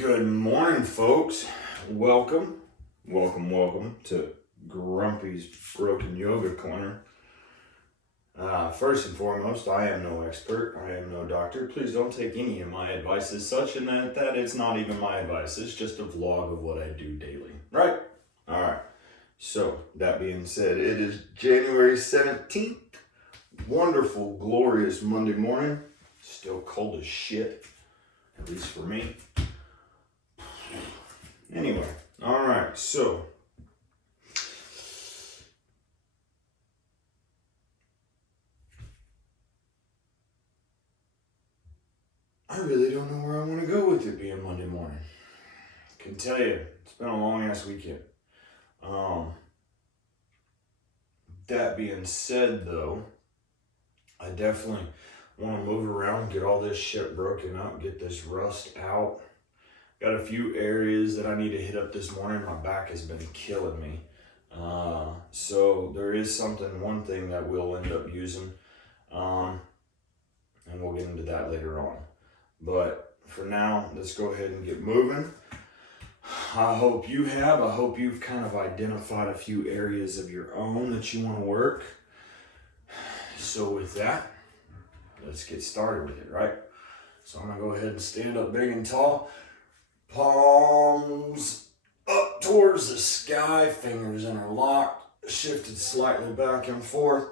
Good morning, folks. Welcome to Grumpy's Broken Yoga Corner. First and foremost, I am no expert. I am no doctor. Please don't take any of my advice as such, and that it's not even my advice. It's just a vlog of what I do daily, right? All right. So, that being said, it is January 17th. Wonderful, glorious Monday morning. Still cold as shit, at least for me. Anyway, all right, so I really don't know where I want to go with it being Monday morning. I can tell you, it's been a long ass weekend. That being said, though, I definitely want to move around, get all this shit broken up, get this rust out. Got a few areas that I need to hit up this morning. My back has been killing me. So there is one thing that we'll end up using. And we'll get into that later on. But for now, let's go ahead and get moving. I hope you've kind of identified a few areas of your own that you want to work. So with that, let's get started with it, right? So I'm gonna go ahead and stand up big and tall. Palms up towards the sky, fingers interlocked, shifted slightly back and forth,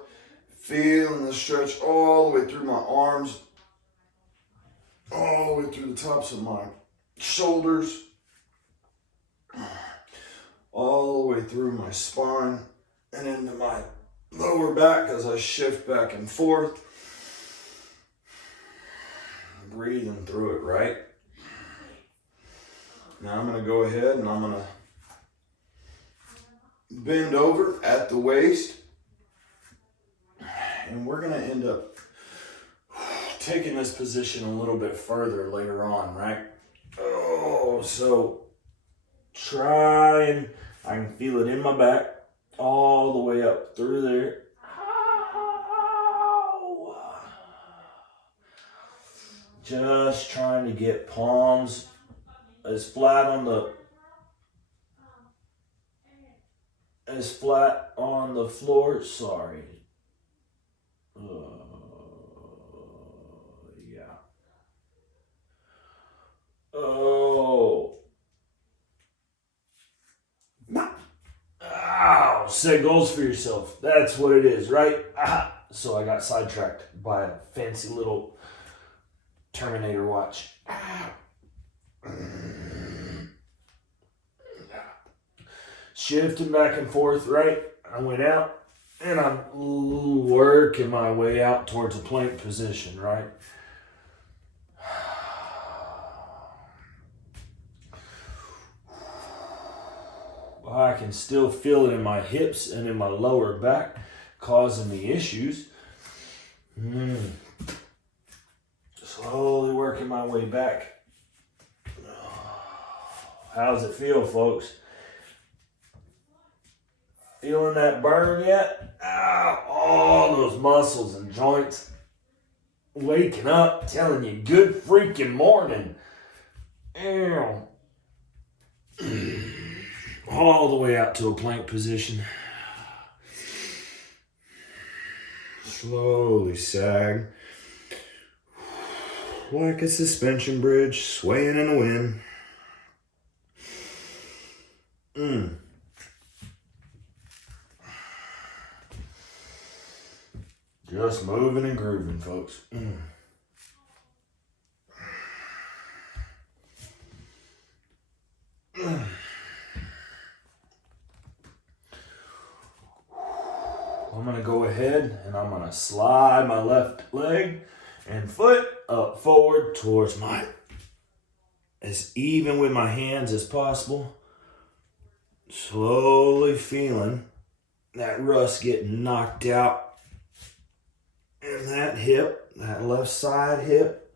feeling the stretch all the way through my arms, all the way through the tops of my shoulders, all the way through my spine and into my lower back as I shift back and forth, breathing through it, right? Now I'm going to go ahead and I'm going to bend over at the waist. And we're going to end up taking this position a little bit further later on, right? Oh, so I can feel it in my back all the way up through there. Just trying to get palms as flat on the floor. Sorry. Yeah. Oh. Ow. Set goals for yourself. That's what it is, right? Ah. So I got sidetracked by a fancy little Terminator watch. Ah. Shifting back and forth, right? I went out and I'm working my way out towards a plank position, right? I can still feel it in my hips and in my lower back, causing me issues. Slowly working my way back. How's it feel, folks? Feeling that burn yet? Ow, all those muscles and joints waking up, telling you good freaking morning. Ew. All the way out to a plank position. Slowly sag. Like a suspension bridge swaying in the wind. Just moving and grooving, folks. I'm going to go ahead and I'm going to slide my left leg and foot up forward towards as even with my hands as possible. Slowly feeling that rust getting knocked out in that hip, that left side hip.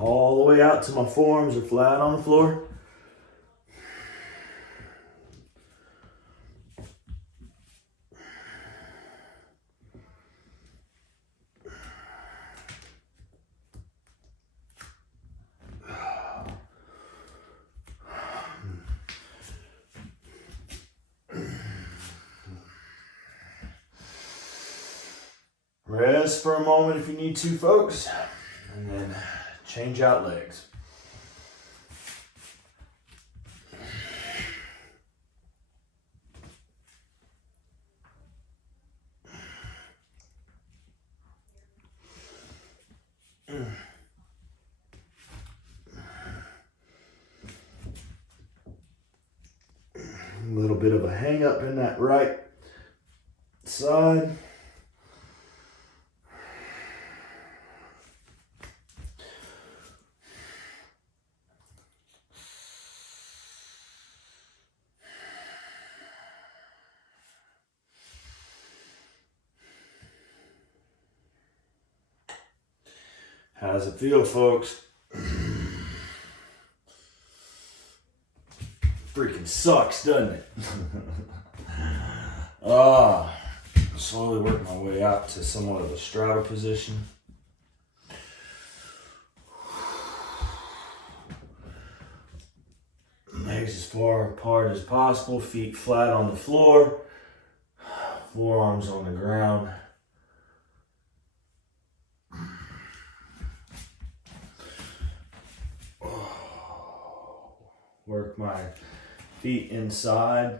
All the way out to my forearms are flat on the floor. Rest for a moment if you need to, folks, and then change out legs. A little bit of a hang up in that right side. How does it feel, folks? Freaking sucks, doesn't it? Slowly work my way out to somewhat of a straddle position. Legs as far apart as possible, feet flat on the floor, forearms on the ground. Work my feet inside.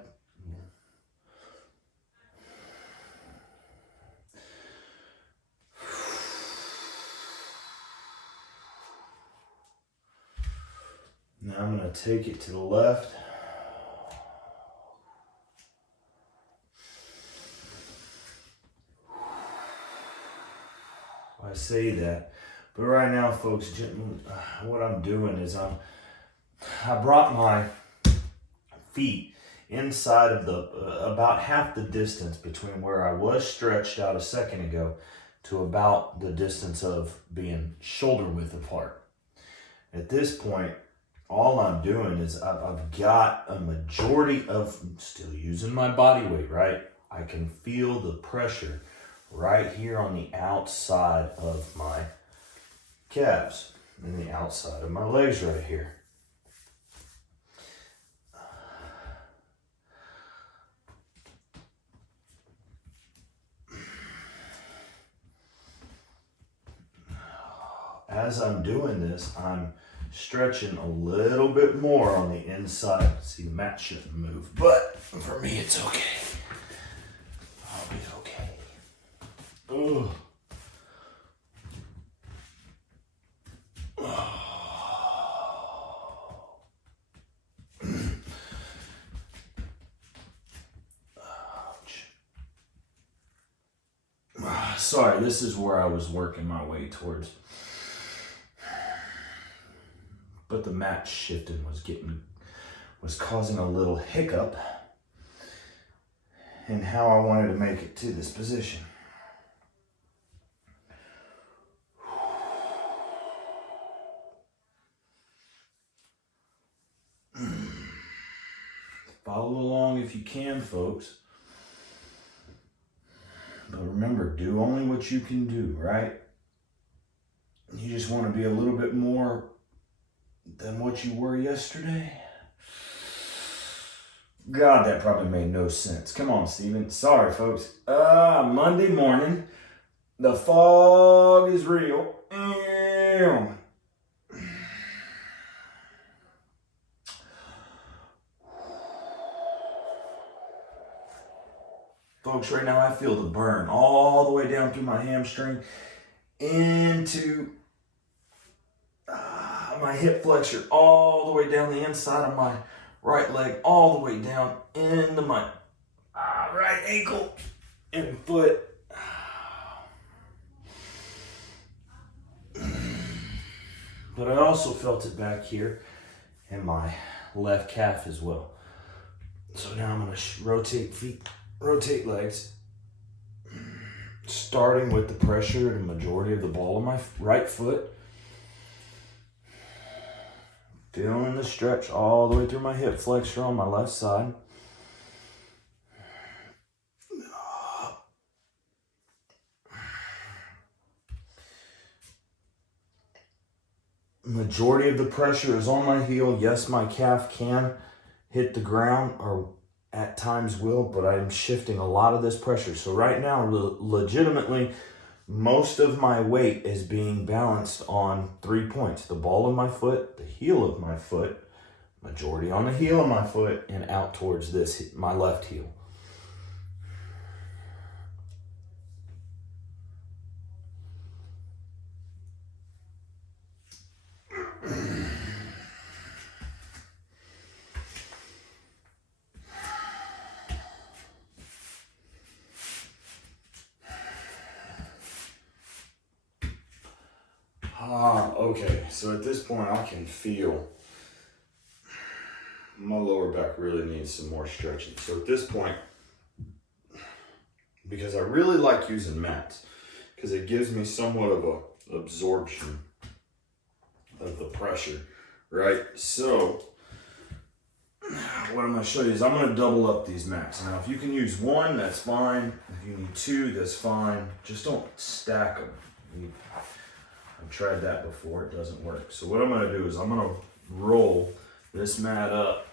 Now I'm going to take it to the left. I say that, but right now, folks, what I'm doing is I brought my feet inside of the about half the distance between where I was stretched out a second ago to about the distance of being shoulder width apart. At this point, all I'm doing is I've got a majority of, still using my body weight, right? I can feel the pressure right here on the outside of my calves and the outside of my legs right here. As I'm doing this, I'm stretching a little bit more on the inside. See, the mat shouldn't move, but for me, it's okay. I'll be okay. Ugh. Ouch. Sorry, this is where I was working my way towards. But the mat shifting was causing a little hiccup in how I wanted to make it to this position. Follow along if you can, folks. But remember, do only what you can do, right? You just want to be a little bit more than what you were yesterday. God, that probably made no sense. Come on, Steven. Sorry, folks. Monday morning. The fog is real. Folks, right now I feel the burn all the way down through my hamstring into my hip flexor, all the way down the inside of my right leg, all the way down into my right ankle and foot. But I also felt it back here in my left calf as well. So now I'm going to rotate feet, rotate legs, starting with the pressure and the majority of the ball of my right foot. Feeling the stretch all the way through my hip flexor on my left side. Majority of the pressure is on my heel. Yes, my calf can hit the ground, or at times will, but I'm shifting a lot of this pressure. So right now, legitimately, most of my weight is being balanced on 3 points. The ball of my foot, the heel of my foot, majority on the heel of my foot, and out towards this, my left heel. Okay, so at this point I can feel my lower back really needs some more stretching. So at this point, because I really like using mats, because it gives me somewhat of a absorption of the pressure, right? So what I'm going to show you is I'm going to double up these mats. Now, if you can use one, that's fine. If you need two, that's fine. Just don't stack them. I've tried that before. It doesn't work. So what I'm going to do is I'm going to roll this mat up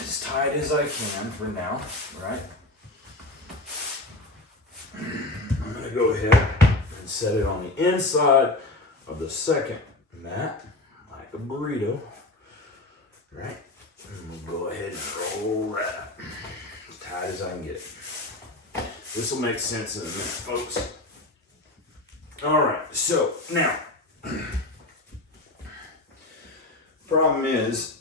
as tight as I can for now, right? I'm going to go ahead and set it on the inside of the second mat, like a burrito, right? And we'll go ahead and roll that as tight as I can get it. This will make sense in a minute, folks. All right, so now, problem is,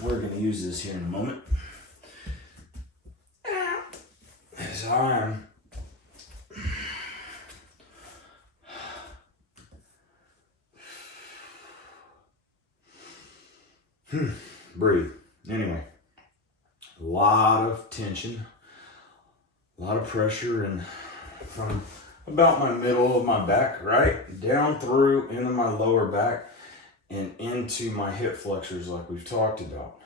we're going to use this here in a moment. As I'm breathe. Anyway, a lot of tension, a lot of pressure, and from about my middle of my back, right, down through into my lower back and into my hip flexors like we've talked about.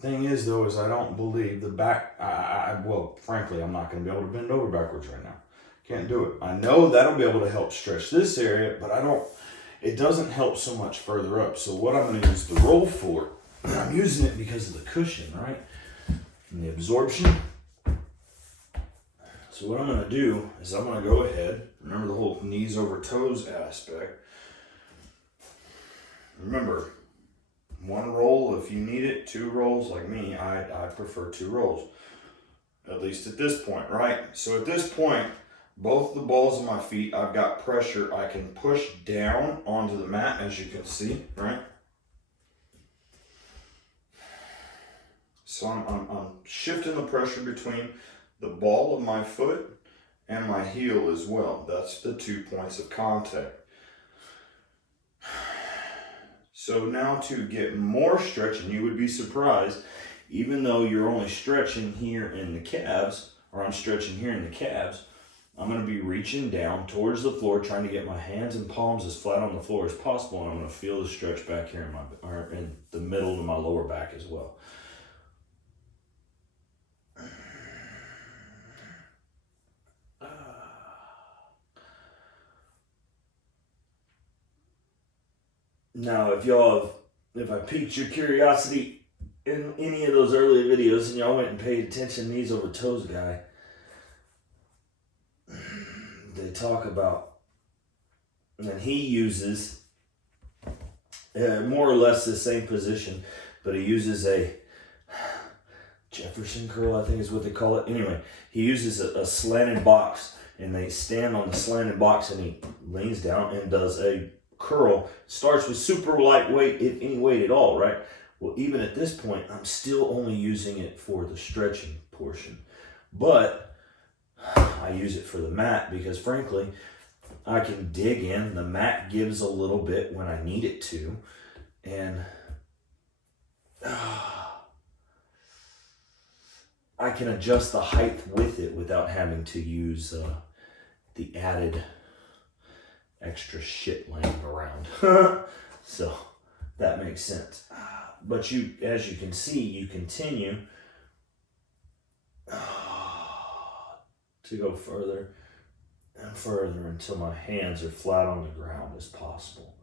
Thing is though, is I don't believe the back, well, frankly, I'm not going to be able to bend over backwards right now. Can't do it. I know that'll be able to help stretch this area, but it doesn't help so much further up. So what I'm going to use the roll for, I'm using it because of the cushion, right? And the absorption. So what I'm going to do is I'm going to go ahead, remember the whole knees over toes aspect. Remember, one roll if you need it, two rolls like me, I prefer two rolls. At least at this point, right? So at this point, both the balls of my feet, I've got pressure. I can push down onto the mat, as you can see, right? So I'm shifting the pressure between the ball of my foot and my heel as well. That's the 2 points of contact. So now to get more stretching, you would be surprised, even though you're only stretching here in the calves, or I'm stretching here in the calves, I'm going to be reaching down towards the floor, trying to get my hands and palms as flat on the floor as possible, and I'm going to feel the stretch back here in the middle of my lower back as well. Now, if I piqued your curiosity in any of those early videos and y'all went and paid attention, knees over toes guy, they talk about, and he uses more or less the same position, but he uses a Jefferson curl, I think is what they call it. Anyway, he uses a slanted box, and they stand on the slanted box, and he leans down and does a curl. Starts with super lightweight, if any weight at all, right? Well, even at this point, I'm still only using it for the stretching portion, but I use it for the mat because frankly, I can dig in. The mat gives a little bit when I need it to, and I can adjust the height with it without having to use the added extra shit laying around. So that makes sense. But as you can see, you continue to go further and further until my hands are flat on the ground as possible.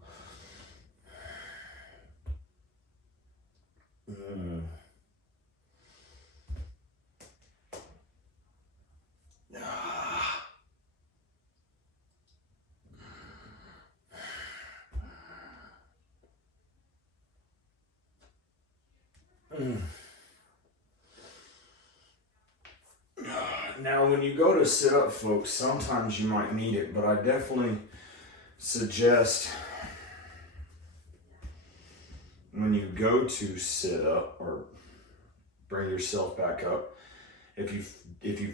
Now, when you go to sit up, folks, sometimes you might need it, but I definitely suggest when you go to sit up or bring yourself back up, if you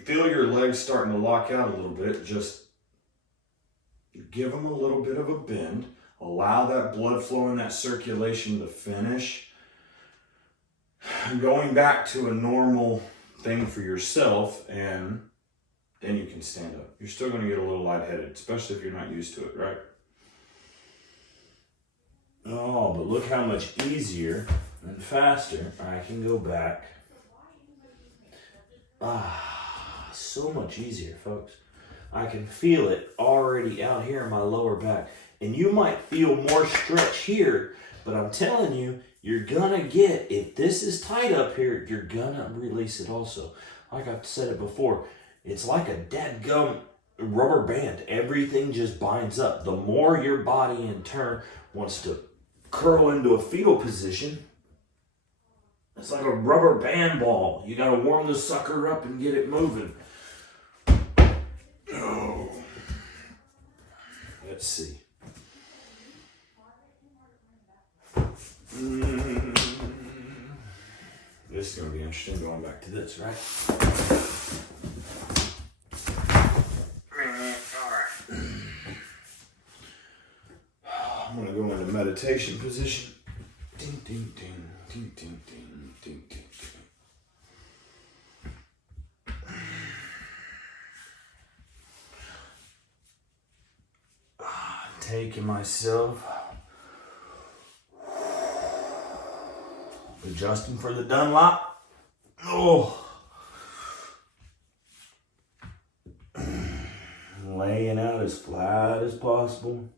feel your legs starting to lock out a little bit, just give them a little bit of a bend. Allow that blood flow and that circulation to finish. Going back to a normal thing for yourself, and then you can stand up. You're still going to get a little lightheaded, especially if you're not used to it, right? Oh, but look how much easier and faster I can go back. So much easier, folks. I can feel it already out here in my lower back. And you might feel more stretch here, but I'm telling you, you're gonna get, if this is tight up here, you're gonna release it also. Like I've said it before, it's like a dadgum rubber band. Everything just binds up. The more your body in turn wants to curl into a fetal position, it's like a rubber band ball. You gotta warm the sucker up and get it moving. Oh. Let's see. This is going to be interesting going back to this, right? Alright. I'm going to go into meditation position. Ding, ding, ding, ding, ding, ding, ding, ding, ding. Taking myself. Adjusting for the Dunlop. Oh. Laying out as flat as possible.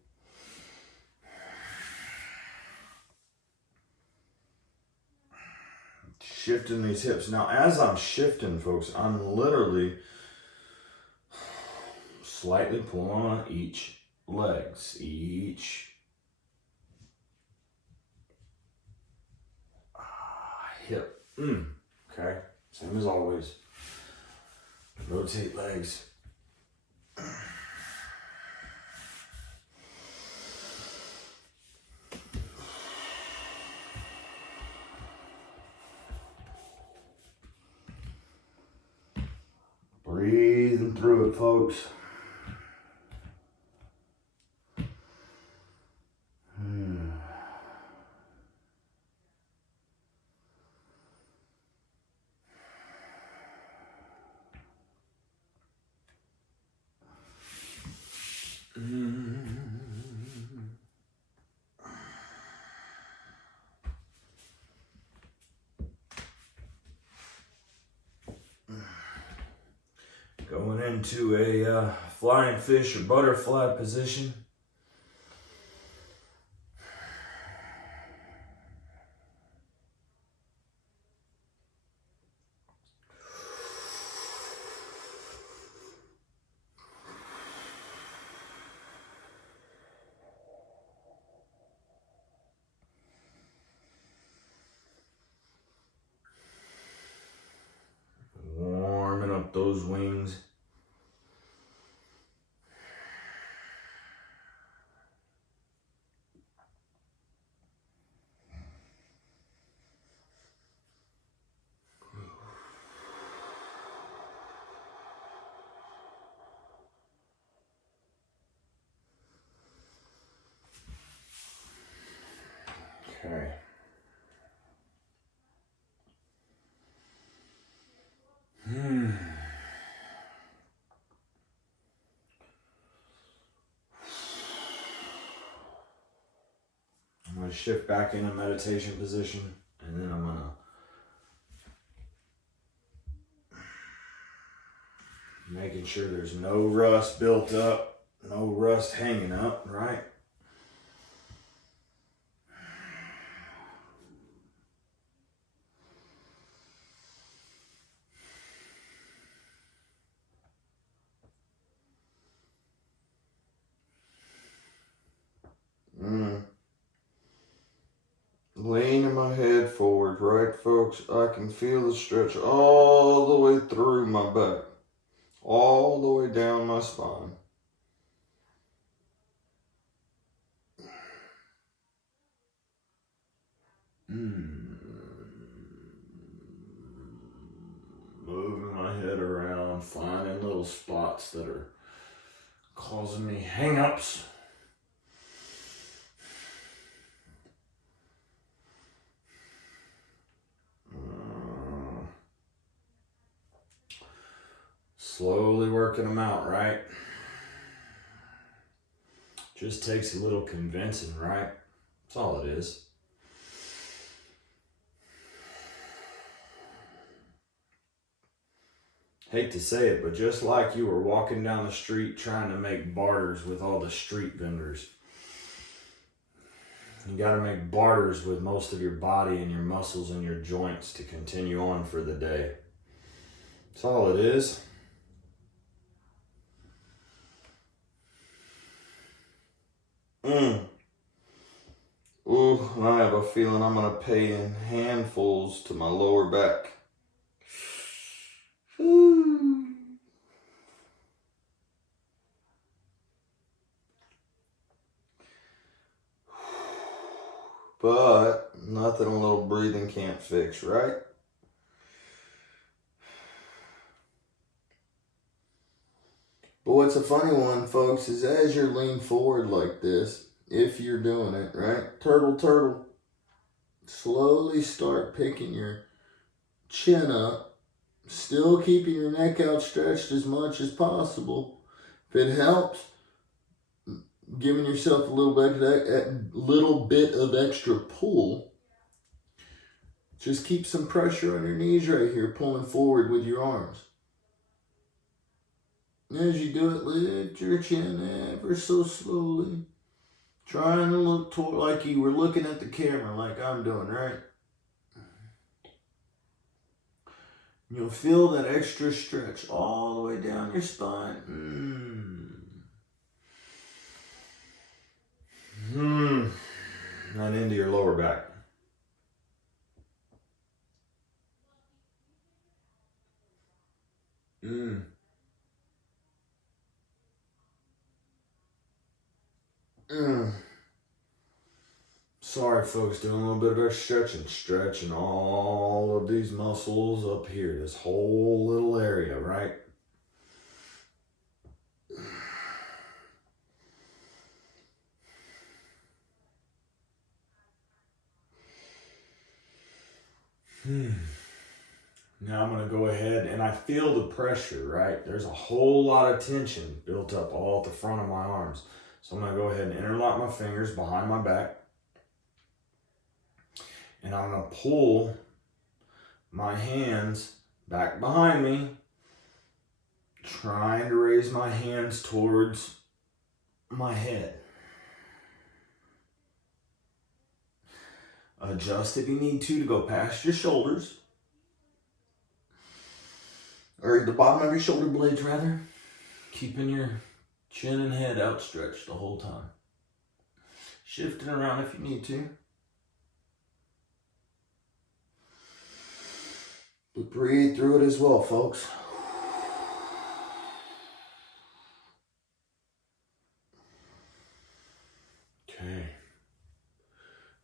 Shifting these hips. Now, as I'm shifting, folks, I'm literally slightly pulling on each legs. Each hip. Okay. Same as always. Rotate legs. Breathing through it, folks. Going into a flying fish or butterfly position. Warming up those wings. Okay. I'm going to shift back into meditation position, and then I'm going to making sure there's no rust built up, no rust hanging up, right? Leaning my head forward, right? back, folks. I can feel the stretch all the way through my back, all the way down my spine. Moving my head around, finding little spots that are causing me hang-ups. Slowly working them out, right? Just takes a little convincing, right? That's all it is. Hate to say it, but just like you were walking down the street trying to make barters with all the street vendors, you got to make barters with most of your body and your muscles and your joints to continue on for the day. That's all it is. Ooh, I have a feeling I'm going to pay in handfuls to my lower back. But nothing a little breathing can't fix, right? But what's a funny one, folks, is as you're leaned forward like this, if you're doing it, right? Turtle. Slowly start picking your chin up, still keeping your neck outstretched as much as possible. If it helps, giving yourself a little bit of extra pull. Just keep some pressure on your knees right here, pulling forward with your arms. As you do it, lift your chin ever so slowly. Trying to look toward like you were looking at the camera like I'm doing, right? You'll feel that extra stretch all the way down your spine. And into your lower back. Sorry, folks, doing a little bit of extra stretching all of these muscles up here, this whole little area, right? Now I'm going to go ahead and I feel the pressure, right? There's a whole lot of tension built up all at the front of my arms. So I'm going to go ahead and interlock my fingers behind my back. And I'm going to pull my hands back behind me, trying to raise my hands towards my head. Adjust if you need to go past your shoulders. Or at the bottom of your shoulder blades, rather. Keeping your chin and head outstretched the whole time. Shifting around if you need to. But breathe through it as well, folks. Okay.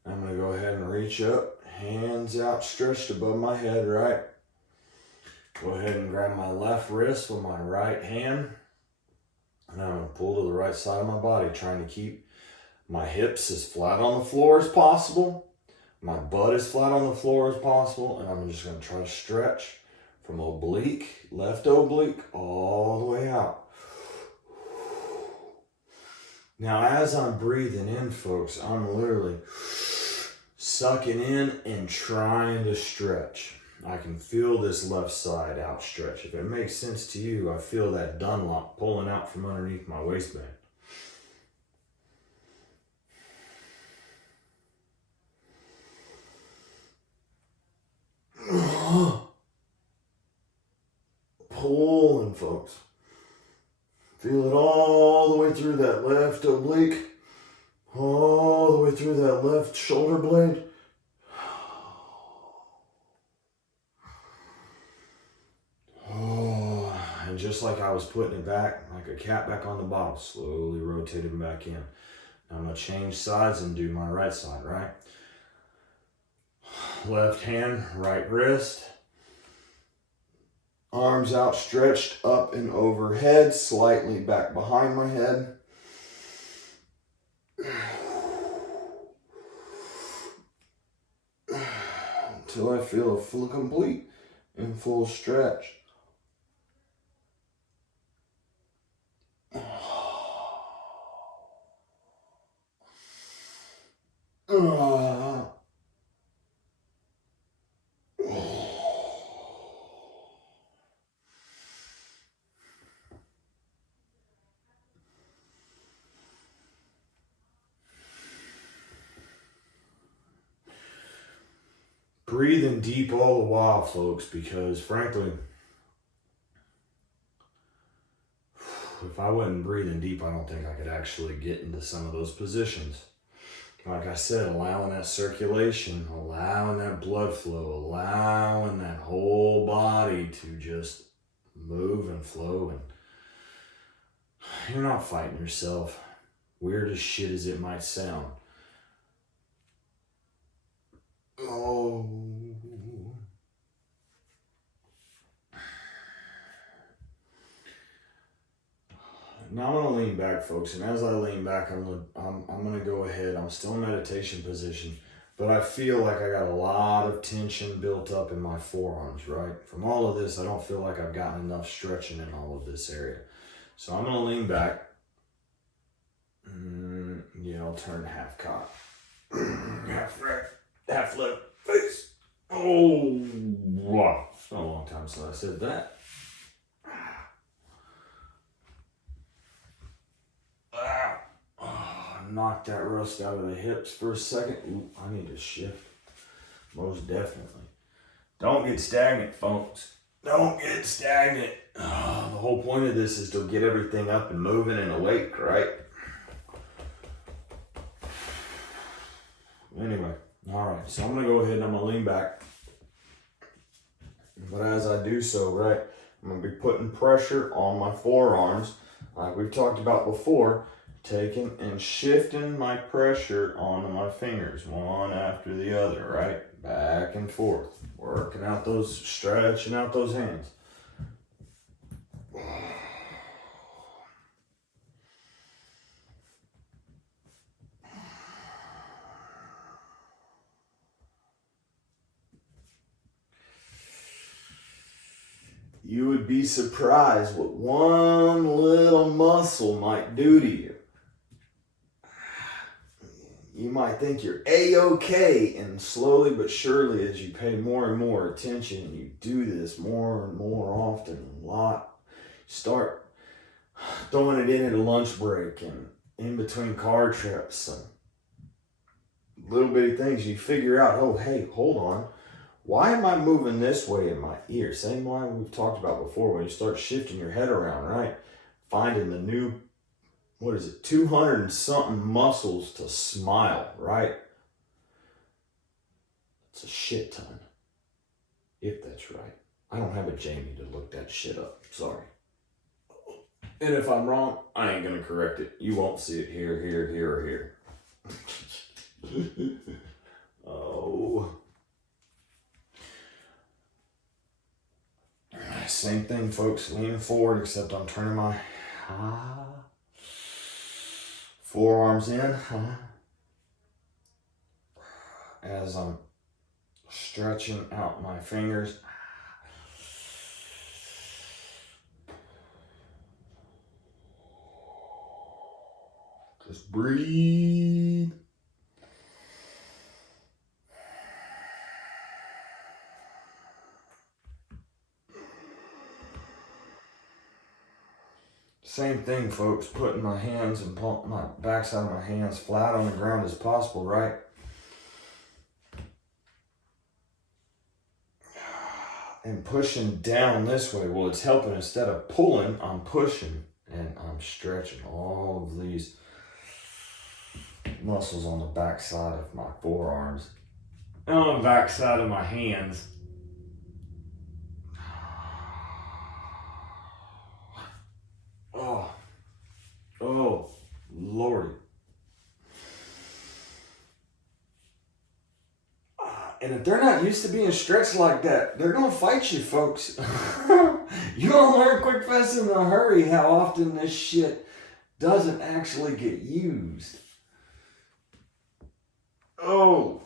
I'm going to go ahead and reach up. Hands outstretched above my head, right? Go ahead and grab my left wrist with my right hand. And I'm going to pull to the right side of my body, trying to keep my hips as flat on the floor as possible. My butt as flat on the floor as possible. And I'm just going to try to stretch from oblique, left oblique, all the way out. Now, as I'm breathing in, folks, I'm literally sucking in and trying to stretch. I can feel this left side outstretch. If it makes sense to you, I feel that Dunlop pulling out from underneath my waistband. Pulling, folks. Feel it all the way through that left oblique, all the way through that left shoulder blade. And just like I was putting it back, like a cat back on the bottle, slowly rotating back in. Now I'm gonna change sides and do my right side, right? Left hand, right wrist. Arms outstretched up and overhead, slightly back behind my head. Until I feel a full complete and full stretch. Breathing deep all the while, folks, because frankly, if I wasn't breathing deep, I don't think I could actually get into some of those positions. Like I said, allowing that circulation, allowing that blood flow, allowing that whole body to just move and flow. And you're not fighting yourself, weird as shit as it might sound. Oh. Now I'm gonna lean back, folks, and as I lean back, I'm gonna go ahead. I'm still in meditation position, but I feel like I got a lot of tension built up in my forearms, right? From all of this, I don't feel like I've gotten enough stretching in all of this area. So I'm gonna lean back. Yeah, I'll turn half cock. Half right, half left face. Oh, wow. It's been a long time since I said that. Knock that rust out of the hips for a second. Ooh, I need to shift. Most definitely. Don't get stagnant, folks. Don't get stagnant. The whole point of this is to get everything up and moving and awake, right? Anyway, all right. So I'm going to go ahead and I'm going to lean back. But as I do so, right, I'm going to be putting pressure on my forearms, like we've talked about before. Taking and shifting my pressure onto my fingers, one after the other, right? Back and forth. Working out those, stretching out those hands. You would be surprised what one little muscle might do to you. You might think you're A-okay, and slowly but surely as you pay more and more attention and you do this more and more often, start throwing it in at a lunch break and in between car trips and little bitty things, you figure out, oh, hey, hold on. Why am I moving this way in my ear? Same line we've talked about before when you start shifting your head around, right? Finding the new 200 and something muscles to smile, right? It's a shit ton, if that's right. I don't have a Jamie to look that shit up, sorry. And if I'm wrong, I ain't gonna correct it. You won't see it here, or here. Oh. Same thing, folks, leaning forward, except I'm turning my forearms in as I'm stretching out my fingers. Just breathe. Same thing, folks, putting my hands and my backside of my hands flat on the ground as possible, right? And pushing down this way. Well, it's helping. Instead of pulling, I'm pushing and I'm stretching all of these muscles on the backside of my forearms and on the backside of my hands. And if they're not used to being stretched like that, they're going to fight you, folks. You're going to learn quick, fast, in a hurry how often this shit doesn't actually get used. Oh.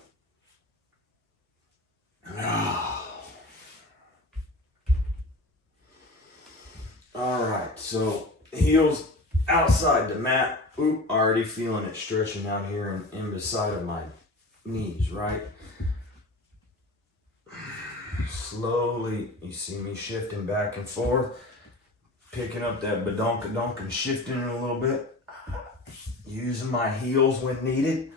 Alright, so heels outside the mat. Oop, already feeling it stretching out here in beside of my knees, right? Slowly, you see me shifting back and forth, picking up that badonkadonk and shifting it a little bit, using my heels when needed.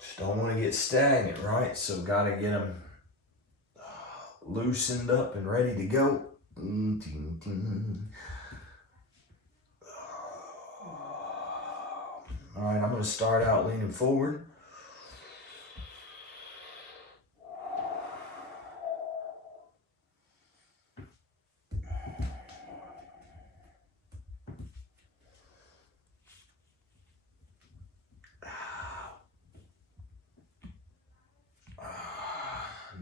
Just don't want to get stagnant, right? So gotta get them loosened up and ready to go. All right, I'm going to start out leaning forward.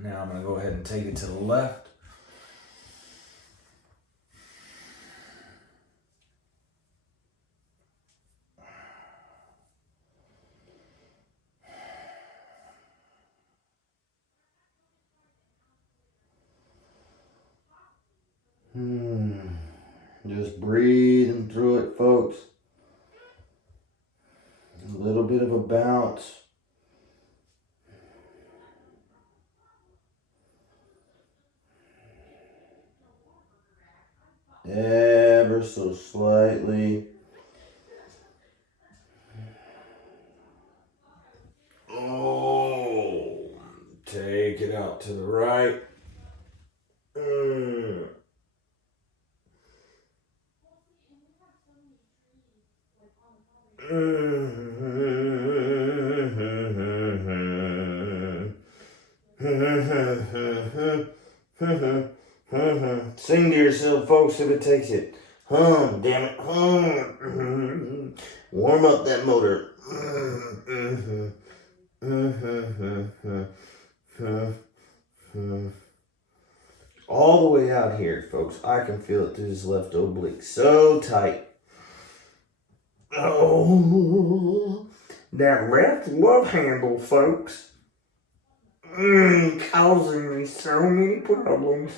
Now I'm going to go ahead and take it to the left. Just breathing through it, folks. A little bit of a bounce. Ever so slightly. Oh, take it out to the right. Sing to yourself, folks, if it takes it. Damn it. Warm up that motor. All the way out here, folks. I can feel it through this left oblique. So tight. Oh, that left love handle, folks. Causing me so many problems.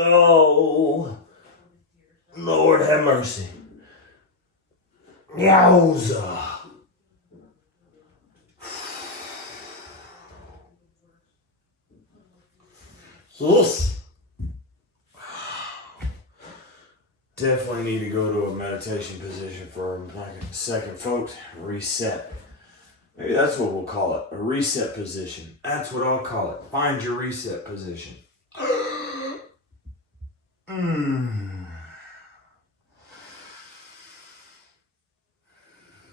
Oh, Lord have mercy. Yowza. Yes. Definitely need to go to a meditation position for like a second, folks. Reset. Maybe that's what we'll call it. A reset position. That's what I'll call it. Find your reset position.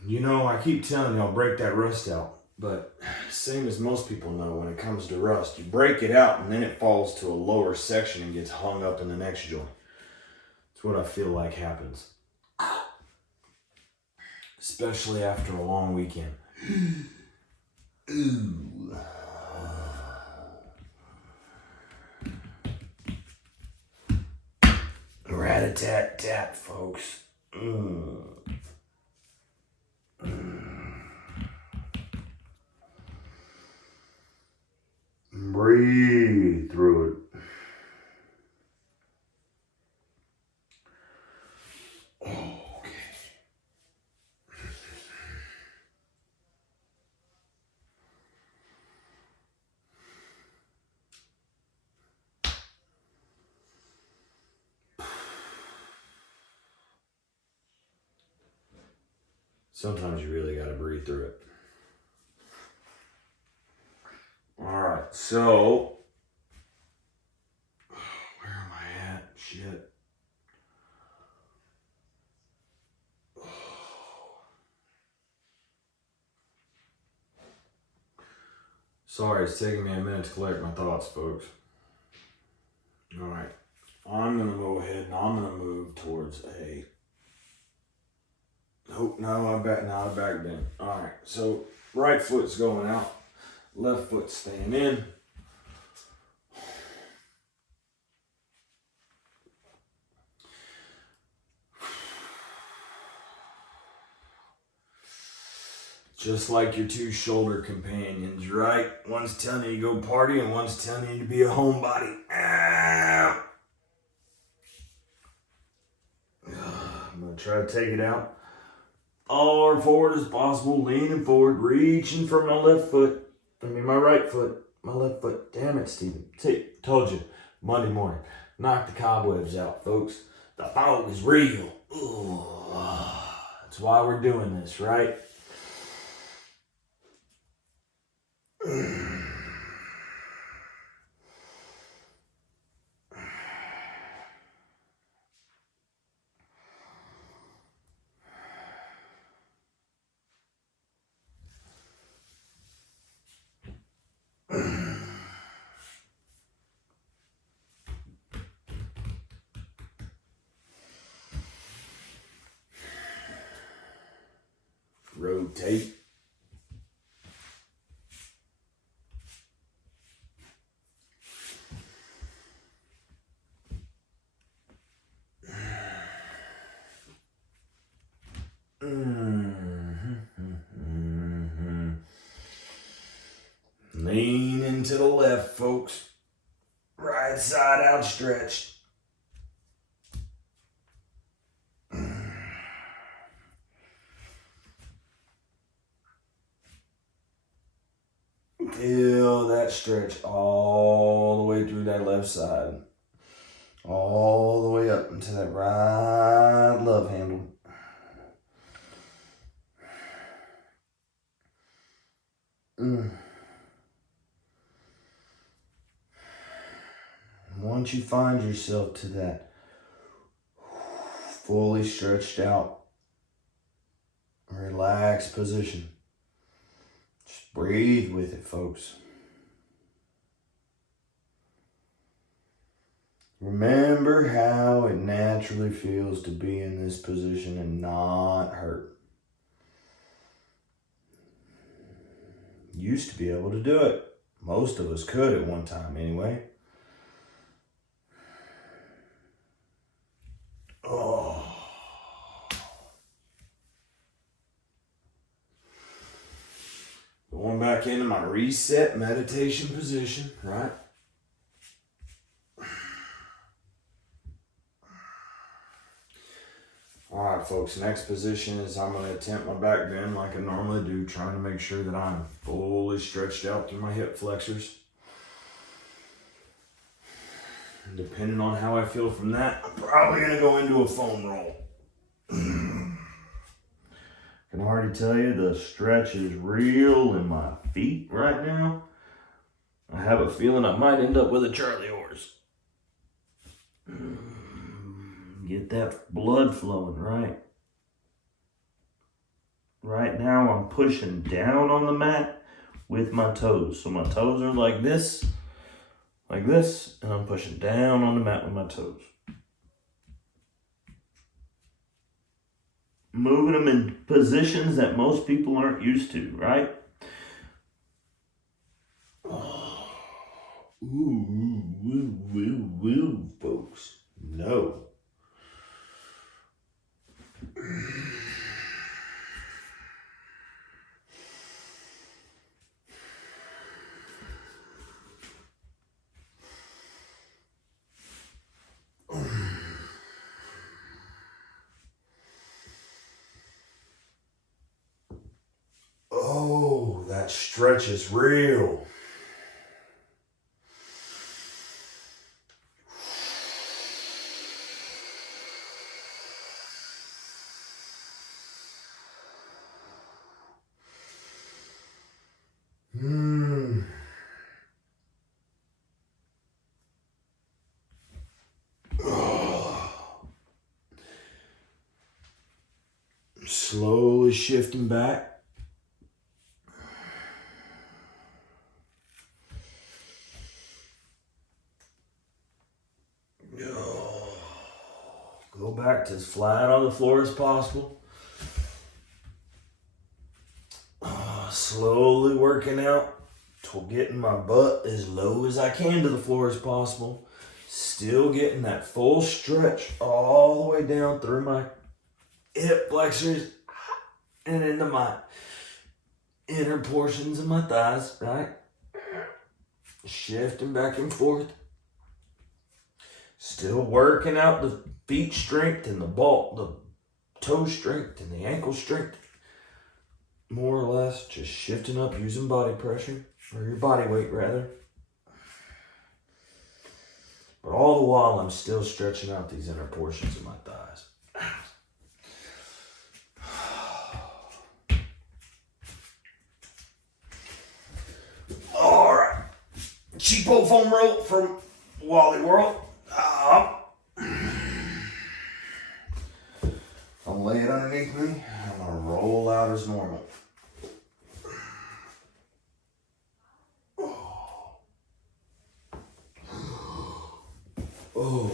You know, I keep telling you I'll break that rust out. But same as most people know, when it comes to rust, you break it out and then it falls to a lower section and gets hung up in the next joint. It's what I feel like happens. Especially after a long weekend. Ooh. Rat-a-tat-tat, folks. Breathe through it. Okay. Sometimes you really got to breathe through it. All right, so where am I at? Shit. Sorry, it's taking me a minute to collect my thoughts, folks. All right, I'm going to go ahead and I'm going to move towards a... Oh, no, I back then. All right, so right foot's going out. Left foot staying in. Just like your two shoulder companions, right? One's telling you to go party and one's telling you to be a homebody. Ah. I'm going to try to take it out. All forward as possible, leaning forward, reaching for my left foot. My right foot, my left foot. Damn it, Steven. See, told you, Monday morning. Knock the cobwebs out, folks. The fog is real. Ooh, that's why we're doing this, right? Rotate. Lean into the left, folks. Right side outstretched. Feel that stretch all the way through that left side. All the way up into that right love handle. Once you find yourself to that fully stretched out, relaxed position, just breathe with it, folks. Remember how it naturally feels to be in this position and not hurt. Used to be able to do it. Most of us could at one time anyway. Oh. Going back into my reset meditation position, right? All right, folks, next position is I'm going to attempt my back bend like I normally do, trying to make sure that I'm fully stretched out through my hip flexors. Depending on how I feel from that, I'm probably going to go into a foam roll. Can already tell you the stretch is real in my feet right now. I have a feeling I might end up with a Charlie horse. Get that blood flowing, right? Right now I'm pushing down on the mat with my toes. So my toes are like this, and I'm pushing down on the mat with my toes. Moving them in positions that most people aren't used to, right? Oh. Ooh, folks. No. Oh, that stretch is real. Slowly shifting back. Go back to as flat on the floor as possible. Slowly working out to getting my butt as low as I can to the floor as possible. Still getting that full stretch all the way down through my hip flexors and into my inner portions of my thighs, right? Shifting back and forth. Still working out the feet strength and the toe strength and the ankle strength. More or less just shifting up using body pressure, or your body weight rather. But all the while I'm still stretching out these inner portions of my thighs. All right, cheapo foam rope from Wally World. I'll lay it underneath me. I'm gonna roll out as normal. Oh.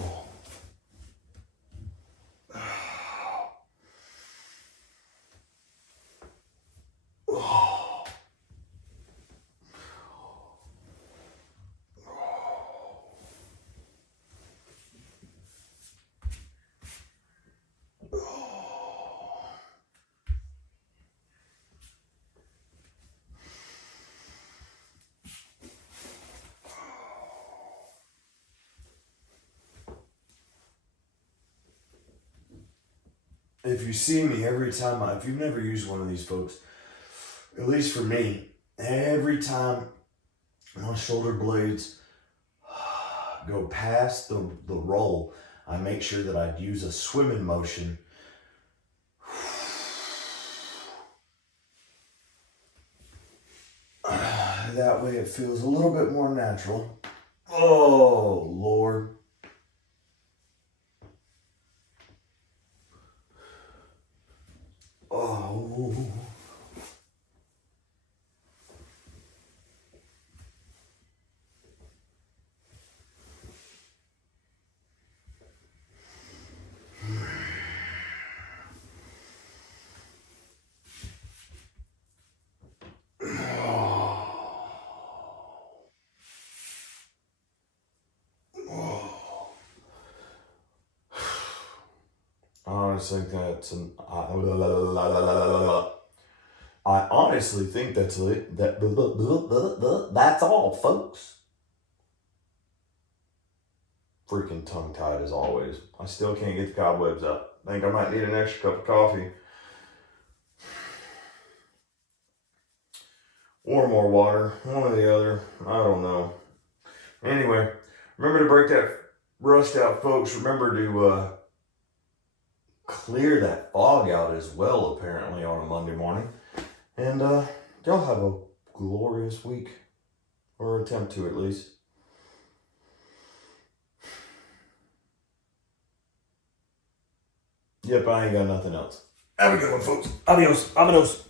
If you see me every time, if you've never used one of these, folks, at least for me, every time my shoulder blades go past the roll, I make sure that I use a swimming motion. That way it feels a little bit more natural. Oh, Lord. Oh. I honestly think that's it. That's all, folks. Freaking tongue-tied as always. I still can't get the cobwebs out. I think I might need an extra cup of coffee. Or more water. One or the other. I don't know. Anyway, remember to break that rust out, folks. Remember to clear that fog out as well, apparently, on a Monday morning. And y'all have a glorious week. Or attempt to, at least. Yep, I ain't got nothing else. Have a good one, folks. Adios. Vámonos.